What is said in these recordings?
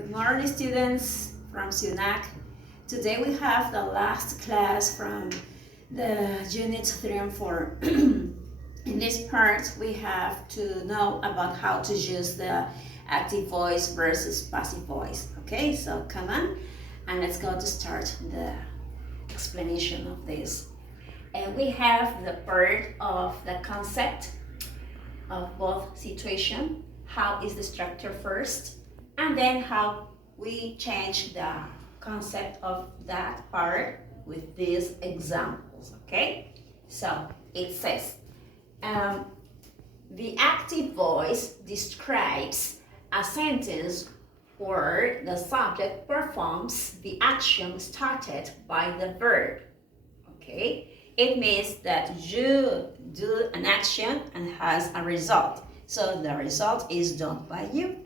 Good morning, students from SUNAC. Today we have the last class from the units 3 and 4. In this part, we have to know about how to use the active voice versus passive voice. Okay, so come on, and let's go to start the explanation of this. And we have the part of the concept of both situation. How is the structure first? And then how we change the concept of that part with these examples, okay? So it says, the active voice describes a sentence where the subject performs the action started by the verb, okay? It means that you do an action and has a result. So the result is done by you.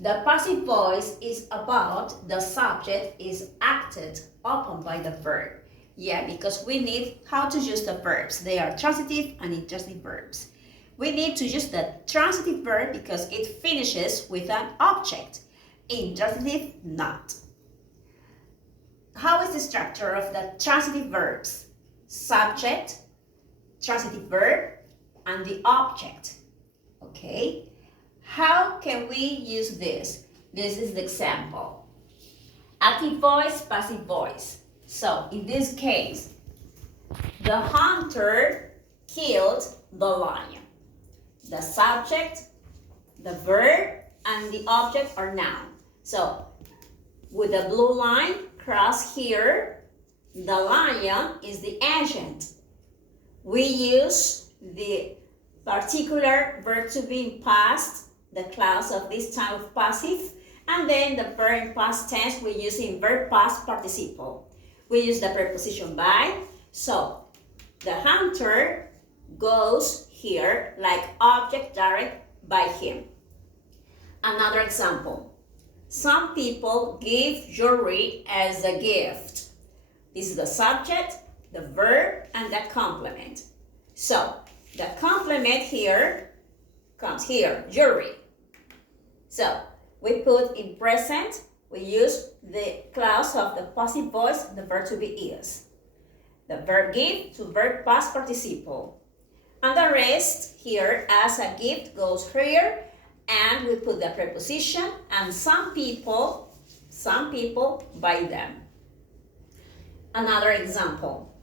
The passive voice is about the subject is acted upon by the verb. Yeah, because we need how to use the verbs. They are transitive and intransitive verbs. We need to use the transitive verb because it finishes with an object. Intransitive, not. How is the structure of the transitive verbs? Subject, transitive verb, and the object. Okay? How can we use this? This is the example. Active voice, passive voice. So, in this case, the hunter killed the lion. The subject, the verb, and the object are noun. So, with the blue line cross here, the lion is the agent. We use the particular verb to be in past, the clause of this type of passive, and then the verb in past tense we use in verb past participle. We use the preposition by, so the hunter goes here like object direct by him. Another example, some people give jewelry as a gift. This is the subject, the verb, and the complement. So the complement here comes here, jewelry. So we put in present, we use the clause of the passive voice, the verb to be is. The verb give to verb past participle. And the rest here as a gift goes here, and we put the preposition, and some people buy them. Another example.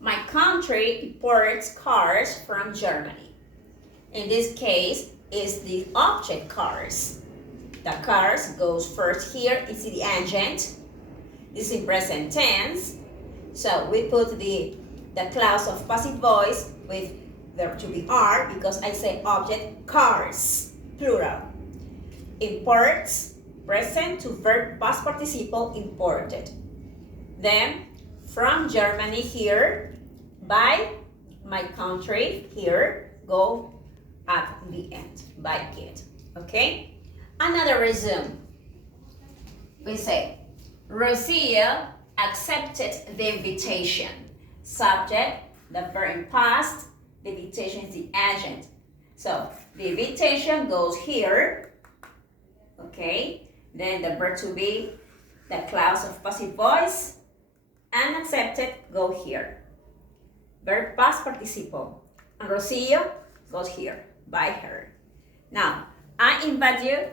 My country imports cars from Germany. In this case, is the object cars. The cars goes first here, it's the agent. This is in present tense. So we put the clause of passive voice with verb to be are because I say object cars, plural. Imports, present to verb past participle imported. Then from Germany here, by my country here, go at the end, by it, okay? Another resume. We say, Rosia accepted the invitation. Subject, the verb in past, the invitation is the agent. So, the invitation goes here, okay? Then the verb to be, the clause of passive voice, and accepted go here. Verb past participle. And Rosia goes here, by her. Now, I invite you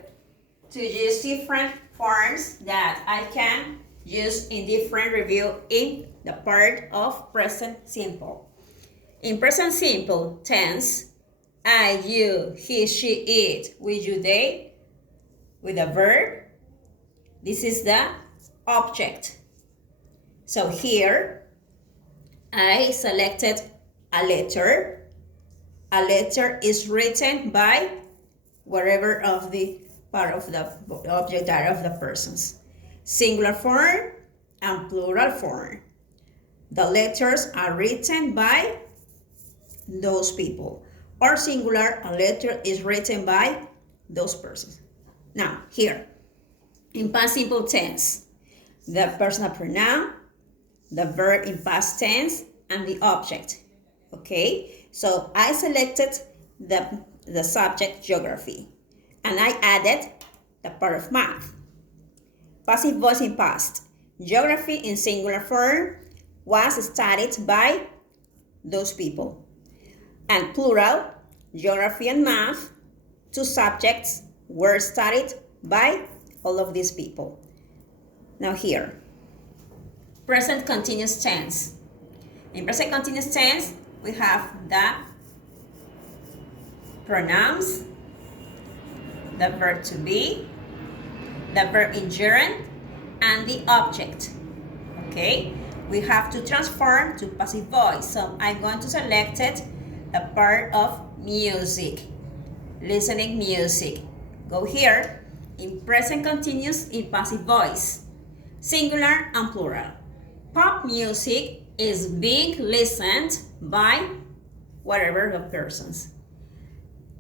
to use different forms that I can use in different review in the part of present simple. In present simple tense, I, you, he, she, it, we, you, they, with a verb. This is the object. So here, I selected a letter. A letter is written by wherever of the part of the object are of the persons. Singular form and plural form. The letters are written by those people. Or singular, a letter is written by those persons. Now, here, in past simple tense, the personal pronoun, the verb in past tense, and the object. Okay, so I selected the subject geography, and I added the part of math. Passive voice in past. Geography in singular form was studied by those people. And plural, geography and math, two subjects were studied by all of these people. Now here, present continuous tense. In present continuous tense, we have the pronouns, the verb to be, the verb in gerund, and the object. Okay, we have to transform to passive voice. So I'm going to select it, the part of music, listening music. Go here, in present continuous in passive voice, singular and plural. Pop music is being listened by whatever the persons.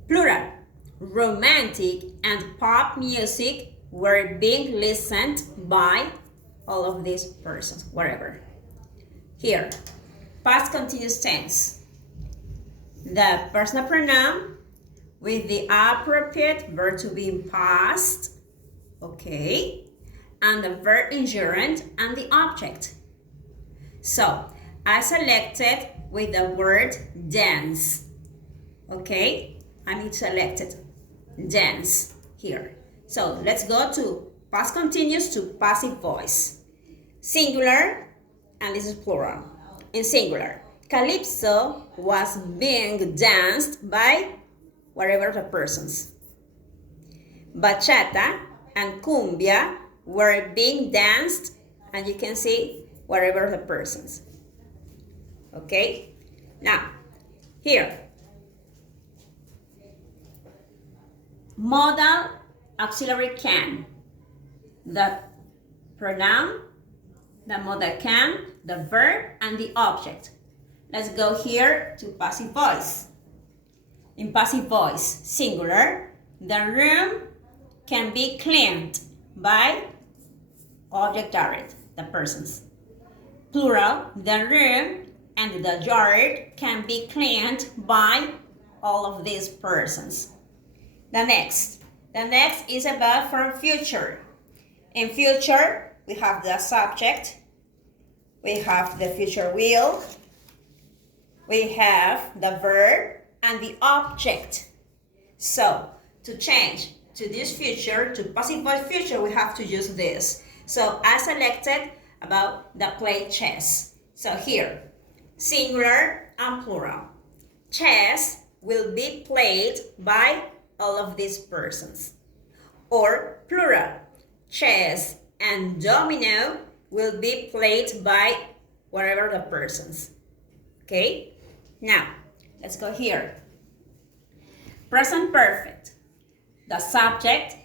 Plural, romantic and pop music were being listened by all of these persons, whatever. Here, past continuous tense. The personal pronoun with the appropriate verb to be in past, okay, and the verb in gerund and the object. So, I selected with the word dance, okay, I selected dance here. So, let's go to past continuous to passive voice. Singular, and this is plural. In singular, calypso was being danced by whatever the persons. Bachata and cumbia were being danced, and you can see whatever the persons. Okay? Now, here. Modal auxiliary can. The pronoun, the modal can, the verb, and the object. Let's go here to passive voice. In passive voice, singular, the room can be cleaned by object direct, the persons. Plural, the room and the yard can be cleaned by all of these persons. The next is about from future. In future, we have the subject, we have the future will, we have the verb, and the object. So, to change to this future, to passive voice future, we have to use this. So, I selected about the play chess. So here, singular and plural. Chess will be played by all of these persons. Or plural, chess and domino will be played by whatever the persons. Okay? Now, let's go here. Present perfect. The subject,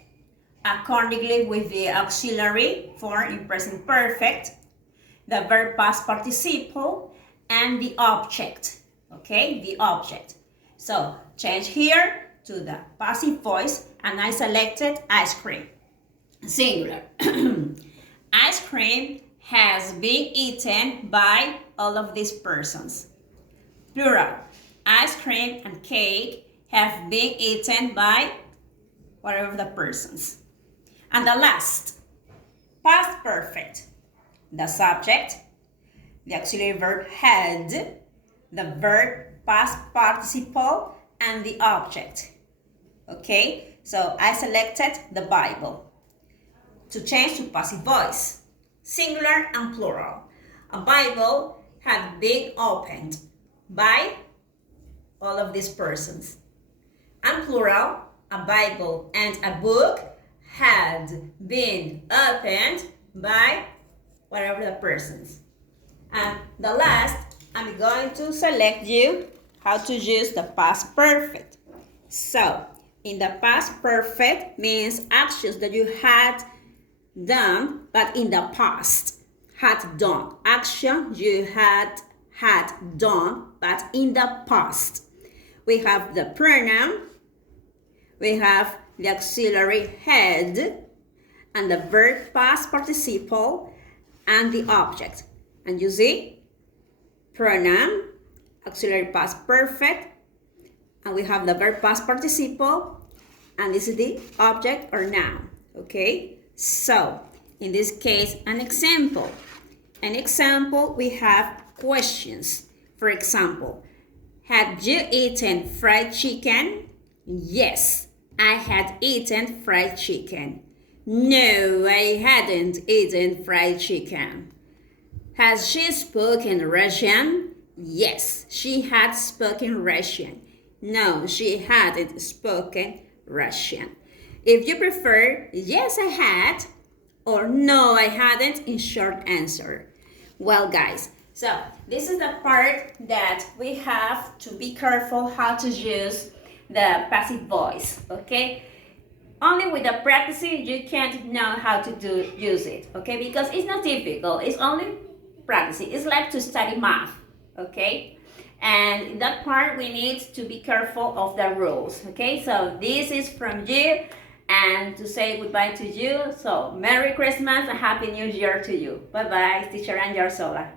accordingly with the auxiliary form in present perfect, the verb past participle, and the object. Okay? The object. So, change here to the passive voice, and I selected ice cream. Singular. Ice cream has been eaten by all of these persons. Plural. Ice cream and cake have been eaten by whatever the persons. And the last, past perfect. The subject, the auxiliary verb had, the verb past participle, and the object. Okay, so I selected the Bible. To change to passive voice, singular and plural. A Bible had been opened by all of these persons. And plural, a Bible and a book had been opened by whatever the persons. And the last, I'm going to select you how to use the past perfect. So, in the past perfect means actions that you had done, but in the past. Had done. Action you had done, but in the past. We have the pronoun, we have the auxiliary had, and the verb past participle, and the object. And you see, pronoun, auxiliary past perfect, and we have the verb past participle, and this is the object or noun. Okay, so in this case, an example. An example, we have questions. For example, had you eaten fried chicken? Yes, I had eaten fried chicken. No, I hadn't eaten fried chicken. Has she spoken Russian? Yes, she had spoken Russian. No, she hadn't spoken Russian. If you prefer, yes, I had, or no, I hadn't in short answer. Well, guys, so this is the part that we have to be careful how to use the passive voice, okay? Only with the practicing you can't know how to use it, okay? Because it's not difficult, it's only practicing. It's like to study math, okay? And in that part we need to be careful of the rules, okay? So this is from you, and to say goodbye to you. So Merry Christmas and Happy New Year to you. Bye bye, teacher Angie Arzola.